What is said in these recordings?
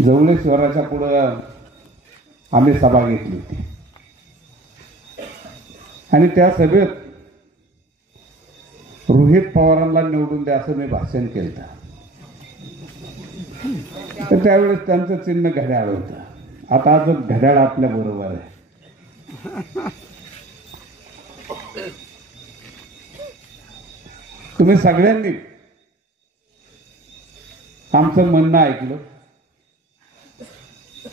जवळेश्वराच्या पुढं आम्ही सभा घेतली होती आणि त्या सभेत रोहित पवारांना निवडून द्या असं मी भाषण केलं. तर त्यावेळेस त्यांचं चिन्ह घड्याळ होतं. आता आज घड्याळ आपल्या बरोबर आहे. तुम्ही सगळ्यांनी आमचं म्हणणं ऐकलं,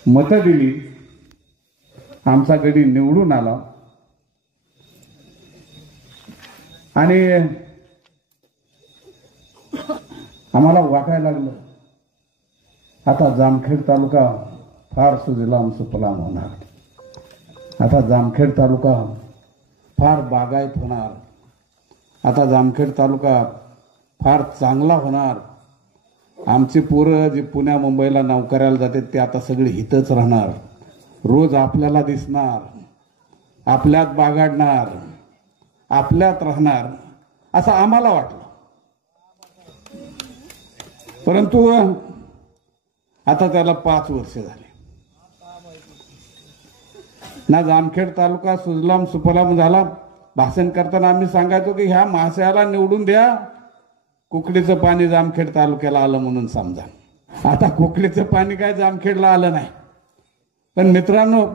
मतं दिली, आमचा गडी निवडून आला आणि आम्हाला वाटायला लागलं आता जामखेड तालुका फार सुजलाम सुफलाम होणार. आता जामखेड तालुका फार बागायत होणार. आता जामखेड तालुका फार चांगला होणार. आमची पोरं जी पुण्या मुंबईला नोकऱ्याला जाते ते आता सगळे हितच राहणार. रोज आपल्याला दिसणार, आपल्यात बागाडणार, आपल्यात राहणार असं आम्हाला वाटलं. परंतु आता त्याला 5 वर्ष झाले. ना जामखेड तालुका सुजलाम सुफलाम झाला. भाषण करताना आम्ही सांगायचो की ह्या महाशयाला निवडून द्या, कुकडीचं पाणी जामखेड तालुक्याला आलं म्हणून समजा. आता कुकडीचं पाणी काय जामखेडला आलं नाही. पण मित्रांनो,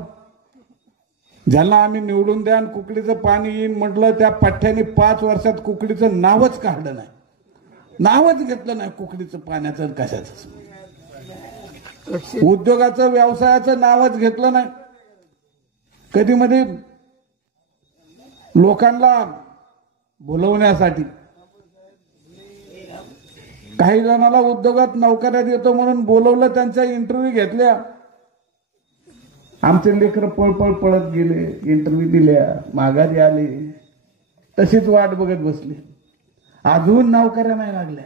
ज्याला आम्ही निवडून द्या आणि कुकडीचं पाणी येईन म्हटलं त्या पठ्ठ्याने 5 वर्षात कुकडीचं नावच काढलं नाही, नावच घेतलं नाही कुकडीचं पाण्याचं कशाच. उद्योगाचं व्यवसायाचं नावच घेतलं नाही. कधी मध्ये लोकांना बोलवण्यासाठी काही जणांना उद्योगात नोकऱ्या देतो म्हणून बोलवलं, त्यांच्या इंटरव्ह्यू घेतल्या. आमचे लेकर पळपळ पळत गेले, इंटरव्ह्यू दिल्या, माघारी आले, तशीच वाट बघत बसली. अजून नोकऱ्या नाही लागल्या,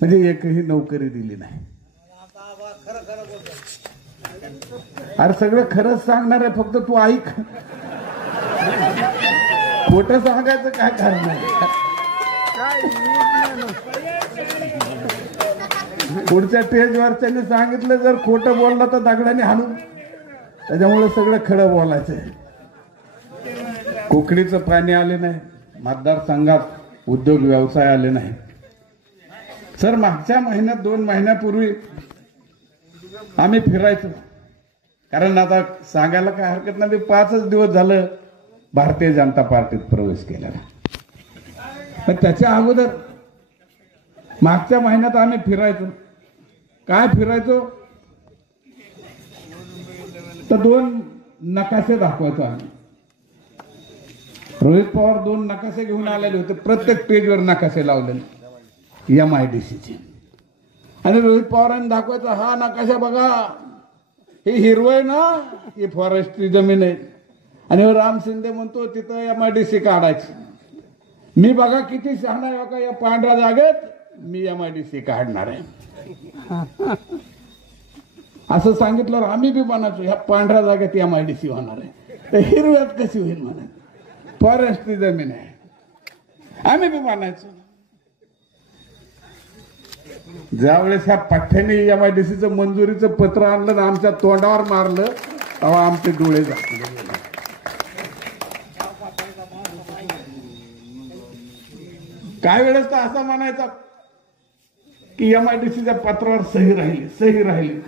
म्हणजे एकही नोकरी दिली नाही. अरे सगळं खरंच सांगणार आहे, फक्त तू ऐक. खोटं सांगायचं काय कारण आहे? पुढच्या स्टेजवरच्याने सांगितलं जर खोटं बोललं तर दगडाने हाणून. त्याच्यामुळे सगळं खरं बोलायचं. कुकडीचं पाणी आले नाही, मतदारसंघात उद्योग व्यवसाय आले नाही. सर मागच्या महिन्यात 2 महिन्यापूर्वी आम्ही फिरायचो, कारण आता सांगायला काय हरकत नाही, 5च दिवस झालं भारतीय जनता पार्टीत प्रवेश केलेला. पण त्याच्या अगोदर मागच्या महिन्यात आम्ही फिरायचो. काय फिरायचो तर 2 नकाशे दाखवायचो आम्ही. रोहित पवार 2 नकाशे घेऊन आलेले होते, प्रत्येक पेजवर नकाशे लावलेले MIDCचे. आणि रोहित पवारांनी दाखवायचा, हा नकाशा बघा, हे हिरवं आहे ना, ही फॉरेस्टची जमीन आहे. आणि राम शिंदे म्हणतो तिथं MIDC काढायची. मी बघा किती शहाणा आहे बघा, या पांढऱ्या जागेत मी MIDC काढणार आहे असं सांगितलं. आम्ही बी म्हणायचो ह्या पांढऱ्या जागेत MIDC होणार आहे, तर हिरव्यात कशी होईल म्हणा, फॉरेस्टची जमीन आहे. आम्ही बी म्हणायचो. ज्यावेळेस ह्या पठ्ठ्याने MIDCचं मंजुरीचं पत्र आणलं ना, आमच्या तोंडावर मारलं, तेव्हा आमचे डोळे झाकले. काही वेळेस तर असं म्हणायचं की MIDCच्या पत्रावर सही राहिली.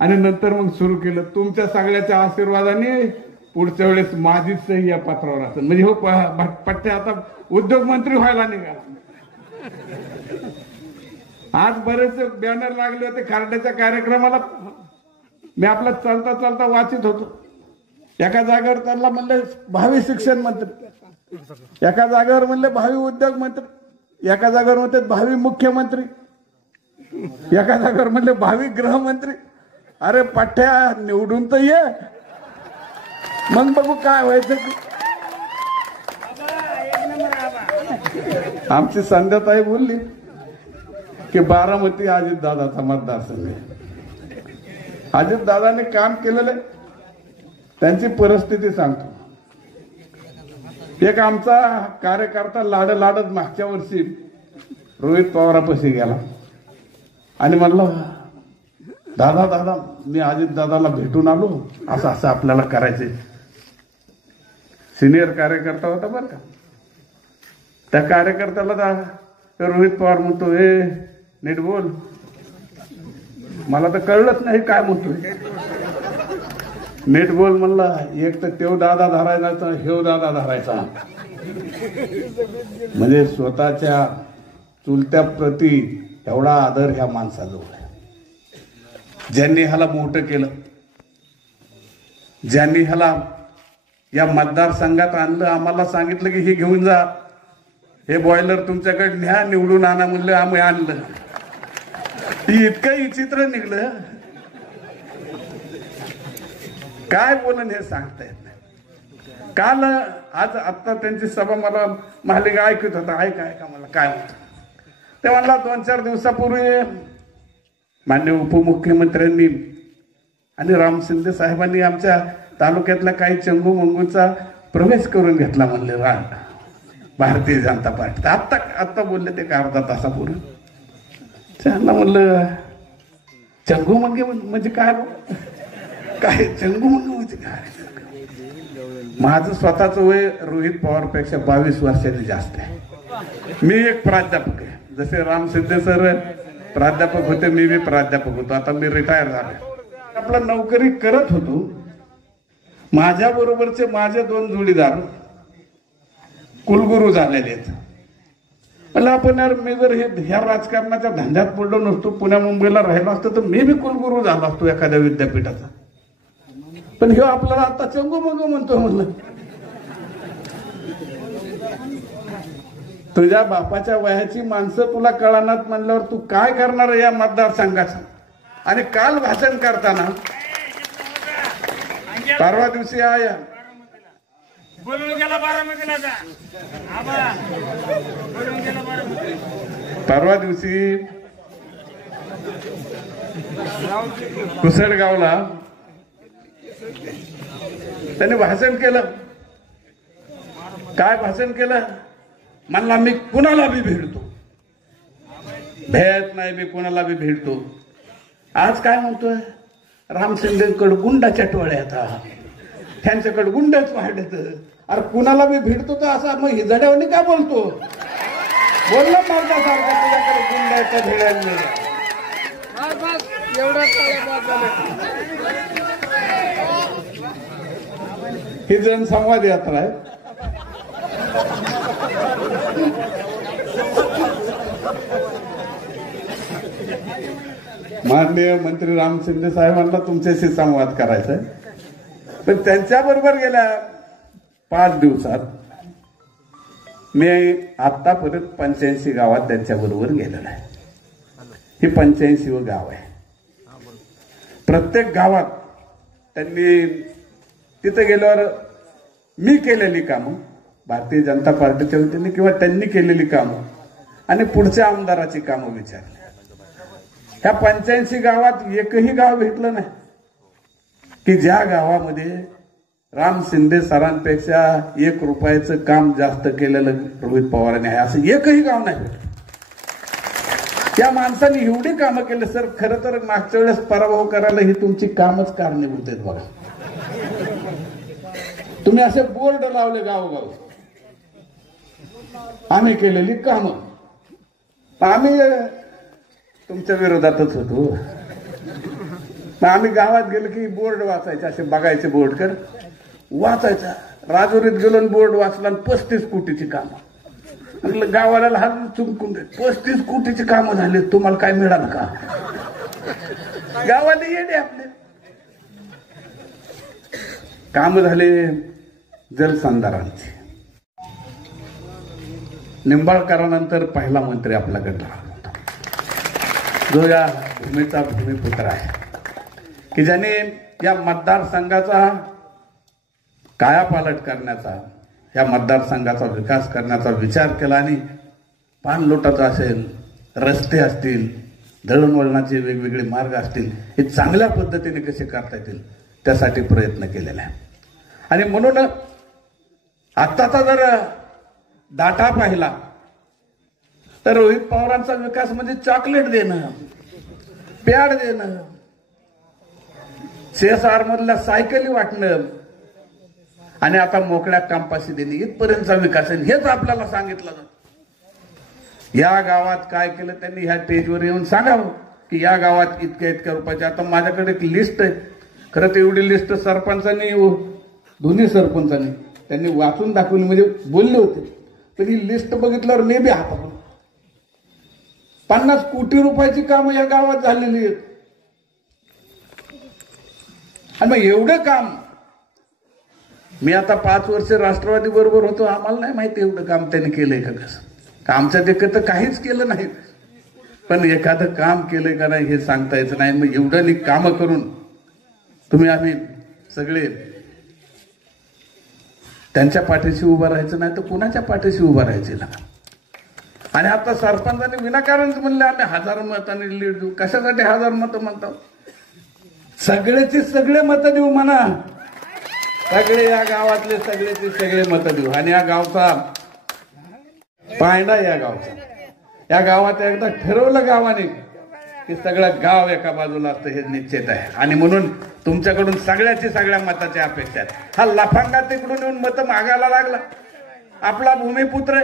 आणि नंतर मग सुरू केलं, तुमच्या सगळ्याच्या आशीर्वादाने पुढच्या वेळेस माझी सही या पत्रावर असेल. म्हणजे हो पठ्ठ्या आता उद्योग मंत्री व्हायला निघाला. आज बरेच बॅनर लागले होते खारड्याच्या कार्यक्रमाला. मी आपला चालता चालता वाचित होतो. एका जागेवर त्यांना म्हणले भावी शिक्षण मंत्री, एका जागेवर म्हणले भावी उद्योग मंत्री, एका जागेवर म्हणते भावी मुख्यमंत्री, एका जागेवर म्हणले भावी गृहमंत्री. अरे पठ्ठ्या निवडून तर ये, मग बघू काय व्हायचं. आमची संध्याताई बोलली की बारामती अजितदादाचा मतदारसंघ आहे. अजितदादाने काम केलेलं, त्यांची परिस्थिती सांगतो. एक आमचा कार्यकर्ता लाडत मागच्या वर्षी रोहित पवारापाशी गेला आणि म्हणला दादा दादा मी अजित दादाला भेटून आलो, असं असं आपल्याला करायचंय. सिनियर कार्यकर्ता होता बरं का. त्या कार्यकर्त्याला रोहित पवार म्हणतो, हे नीट बोल, मला तर कळलंच नाही काय म्हणतोय. नीट बोल म्हणला. एक तर तेव दादा धरायचा, हेव दादा धरायचा. म्हणजे स्वतःच्या चुलत्या प्रती एवढा आदर ह्या माणसाजवळ आहे. ज्यांनी ह्याला मोठं केलं, ज्यांनी ह्याला या मतदारसंघात आणलं, आम्हाला सांगितलं की हे घेऊन जा, हे बॉयलर तुमच्याकडे न्या, निवडून आणा म्हणलं, आम्ही आणलं. इतकं विचित्र निघलं, काय बोलन हे सांगता येत नाही. काल आज आत्ता त्यांची सभा मला महालिंगा ऐकत होता. ऐका मला काय होतं ते म्हणला. 2-4 दिवसापूर्वी माननीय उपमुख्यमंत्र्यांनी आणि राम शिंदे साहेबांनी आमच्या तालुक्यातल्या काही चंगू मंगूचा प्रवेश करून घेतला म्हणले भारतीय जनता पार्टी. आत्ता बोलले ते अर्धा तासापूर्वी. त्यांना म्हणलं चंगू मंगे म्हणजे काय, काय चंगू मंगू म्हणजे काय. माझं स्वतःचं वय रोहित पवारपेक्षा 22 वर्षांनी जास्त आहे. मी एक प्राध्यापक आहे. जसे राम शिंदे सर प्राध्यापक होते, मी बी प्राध्यापक होतो. आता मी रिटायर झालो. आपला नोकरी करत होतो. माझ्या बरोबरचे माझे 2 जोडीदार कुलगुरू झालेले आहेत. मला आपण यार, मी जर ह्या राजकारणाच्या धंद्यात पडलो नसतो, पुण्या मुंबईला राहिलो असतो, तर मी बी कुलगुरू झालो असतो एखाद्या विद्यापीठाचा. पण हे आपल्याला आता चंगू मंगू म्हणतो. म्हणलं तुझ्या बापाच्या वयाची माणसं तुला कळणार म्हणल्यावर तू काय करणार या मतदारसंघाचं. आणि काल भाषण करताना परवा दिवशी आया परवा दिवशी कुसडगावला त्याने भाषण केलं. काय भाषण केलं म्हणला, मी कुणाला बी भेटतो, भेट नाही बी कुणाला बी भेटतो. आज काय म्हणतोय, राम शिंदेकडे गुंडाच्या टोळ्यात, त्यांच्याकडे गुंडच वाढत. अरे कुणाला बी भेटतो तर असा मग हिजड्यावानी काय बोलतो. बोलला मारण्यासारखा तुझ्याकडे गुंडाच्या भिड्यांनी. ही जनसंवाद यात्रा आहे. माननीय मंत्री राम शिंदे साहेबांना तुमच्याशी संवाद करायचा आहे. पण त्यांच्या बरोबर गेल्या 5 दिवसात मी आतापर्यंत 85 गावात त्यांच्या बरोबर गेलेला आहे. ही 85व गाव आहे. प्रत्येक गावात त्यांनी तिथे गेल्यावर मी केलेली कामं, भारतीय जनता पार्टीच्या वतीने किंवा त्यांनी केलेली कामं आणि पुढच्या आमदाराची कामं विचारली. ह्या 85 गावात एकही गाव भेटलं नाही की ज्या गावामध्ये राम शिंदे सरांपेक्षा 1 रुपयाचं काम जास्त केलेलं रोहित पवारांनी आहे असं एकही गाव नाही भेटलं. त्या माणसाने एवढी कामं केली. सर खरं तर मागच्या वेळेस पराभव करायला ही तुमची कामच कारणीभूत आहेत. बघा तुम्ही असे बोर्ड लावले गावोगाव, आम्ही केलेली कामं. आम्ही तुमच्या विरोधातच होतो. आम्ही गावात गेलो की बोर्ड वाचायचे, असे बघायचे बोर्ड कर वाचायचा. राजुरीत गेलो बोर्ड वाचला, 35 कोटीची कामं. म्हटलं गावाला लहान चुंकून दे, 35 कोटीची कामं झाली, तुम्हाला काय मिळालं का. गावाला येणे आपले काम झाले. जलसंधारणाची निंबाळकरांनंतर पहिला मंत्री आपल्याकडे राहिला होता, जो या भूमीचा भूमिपुत्र आहे, की ज्याने या मतदारसंघाचा कायापालट करण्याचा, या मतदारसंघाचा विकास करण्याचा विचार केला. आणि पाणलोटाचा असेल, रस्ते असतील, दळणवळणाचे वेगवेगळे मार्ग असतील, हे चांगल्या पद्धतीने कसे करता येतील त्यासाठी प्रयत्न केलेला आहे. आणि म्हणून आत्ताचा जर डाटा पाहिला तर रोहित पवारांचा विकास म्हणजे चॉकलेट देणं, प्याड देणं, CSR मधल्या सायकली वाटणं आणि आता मोकळ्या कामपाशी देणे इथपर्यंतचा विकास आहे. हेच आपल्याला सांगितलं जातं. या गावात काय केलं त्यांनी ह्या स्टेजवर येऊन सांगावं की या गावात इतक्या रुपयाचे. आता माझ्याकडे एक लिस्ट आहे. खरं तर एवढी लिस्ट सरपंचांनी दोन्ही सरपंचांनी त्यांनी वाचून दाखवली म्हणजे बोलले होते. तर ही लिस्ट बघितल्यावर मी बी हात 50 कोटी रुपयाची कामं या गावात झालेली आहेत. आणि मग एवढं काम मी आता 5 वर्ष राष्ट्रवादी बरोबर होतो. आम्हाला नाही माहिती एवढं काम त्यांनी केलंय का कसं. आमच्या देखत तर काहीच केलं नाही. पण एखादं काम केलंय का नाही हे सांगता यायचं नाही. मग एवढं कामं करून तुम्ही आम्ही सगळे त्यांच्या पाठीशी उभं राहायचं नाही तर कुणाच्या पाठीशी उभं राहायचे ना. आणि आता सरपंचांनी विनाकारण म्हणले आम्ही 1000 मतांनी लीड देऊ. कशासाठी 1000 मतं म्हणतो. सगळेचे सगळे मतं देऊ म्हणा. सगळे या गावातले सगळेचे सगळे मतं देऊ. आणि या गावचा पायंडा या गावात एकदा ठरवलं गावाने की सगळं गाव एका बाजूला असतं हे निश्चित आहे. आणि म्हणून तुमच्याकडून सगळ्या मताची अपेक्षा आहे. हा लफांगा तिकडून येऊन मतं मागायला लागला. आपला भूमिपुत्र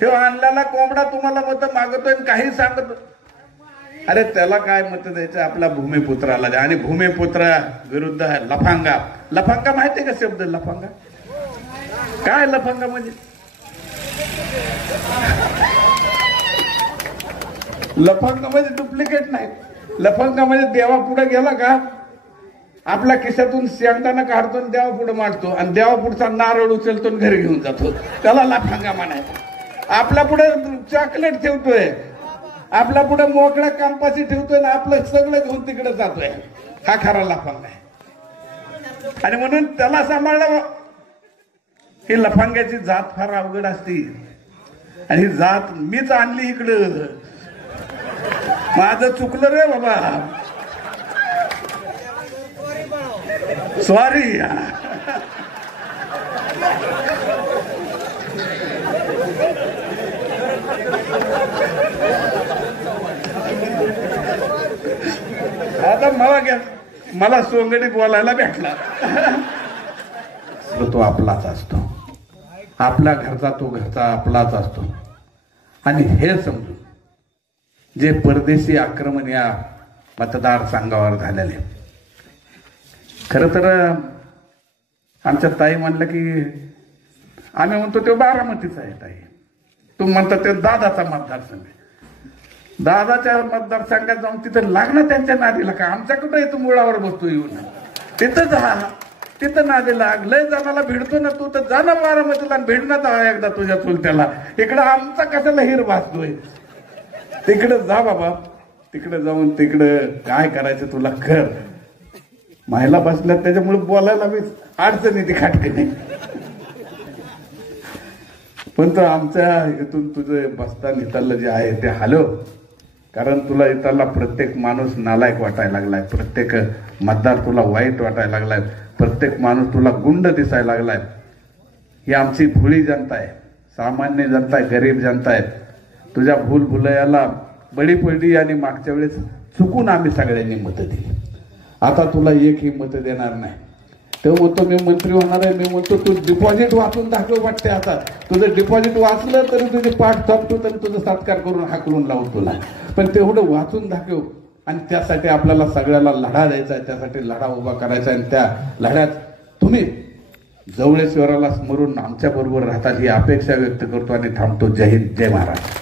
हे आणलेला कोंबडा तुम्हाला मतं मागतोय काही सांगतो. अरे त्याला काय मत द्यायचं आपल्या भूमिपुत्राला द्या. आणि भूमिपुत्र विरुद्ध लफांगा. लफांगा माहितीये का शब्द लफांगा काय. लफांगा म्हणजे लफंगा म्हणजे डुप्लिकेट नाही. लफंगा म्हणजे देवा पुढे गेला का आपल्या खिशातून शेंगदाणा काढतो देवा पुढे मांडतो आणि देवा पुढचा नारळ उचलतो घरी घेऊन जातो. त्याला लफंगा म्हणायचं. आपल्या पुढे चॉकलेट ठेवतोय. आपल्या पुढे मोकळ्या कामपाशी ठेवतोय ना आपलं सगळं घेऊन तिकडे जातोय. हा खरा लफंगा आहे. आणि म्हणून त्याला सांभाळलं. ही लफंग्याची जात फार अवघड असती. आणि ही जात मीच आणली इकडं. माझं चुकलं रे बाबा. सॉरी. आता मला सोंगडीत बोलायला भेटला. तो आपलाच असतो. आपल्या घरचा तो घरचा आपलाच असतो. आणि हे समजून जे परदेशी आक्रमण या मतदारसंघावर झालेले. खर तर आमच्या ताई म्हणलं की आम्ही म्हणतो तो बारामतीचा आहे ताई. तू म्हणता ते दादाचा मतदारसंघ. दादाच्या मतदारसंघात जाऊन तिथं लागणं त्यांच्या नादीला का. आमच्याकडे येतो मुळावर बसतो येऊन तिथं जा. तिथं नादी लाग. लय जणाला भिडतो ना तू तर जा ना बारामतीला भिडण्यात एकदा तुझ्या चुलत्याला. इकडं आमचा कशाला हिर भासतोय. तिकडे जा बाबा. तिकडे जाऊन तिकडं काय करायचं तुला कर. महिला बसल्या त्याच्यामुळे बोलायला मी अडचण येते खाटकीने. पण तो आमच्या इथून तुझं बसता निताला जे आहे ते हलव. कारण तुला इथला प्रत्येक माणूस नालायक वाटायला लागलाय. प्रत्येक मतदार तुला वाईट वाटायला लागलाय. प्रत्येक माणूस तुला गुंड दिसायला लागलाय. ही आमची भोळी जनता आहे. सामान्य जनता आहे. गरीब जनता आहे. तुझ्या भूलभुलयाला बळी पडली आणि मागच्या वेळेस चुकून आम्ही सगळ्यांनी मतं दिली. आता तुला एकही मतं देणार नाही. तेव्हा म्हणतो मी मंत्री होणार आहे. मी म्हणतो तू डिपॉझिट वाचून दाखव वाटते. आता तुझं डिपॉझिट वाचलं तरी तुझे पाठ थापतो तरी तुझं सत्कार करून हाकलून लावू तुला. पण तेवढं वाचून दाखव. आणि त्यासाठी आपल्याला सगळ्याला लढा द्यायचा आहे. त्यासाठी लढा उभा करायचा आहे. आणि त्या लढ्यात तुम्ही जवळेश्वराला स्मरून आमच्या बरोबर राहतात ही अपेक्षा व्यक्त करतो आणि थांबतो. जय हिंद जय महाराष्ट्र.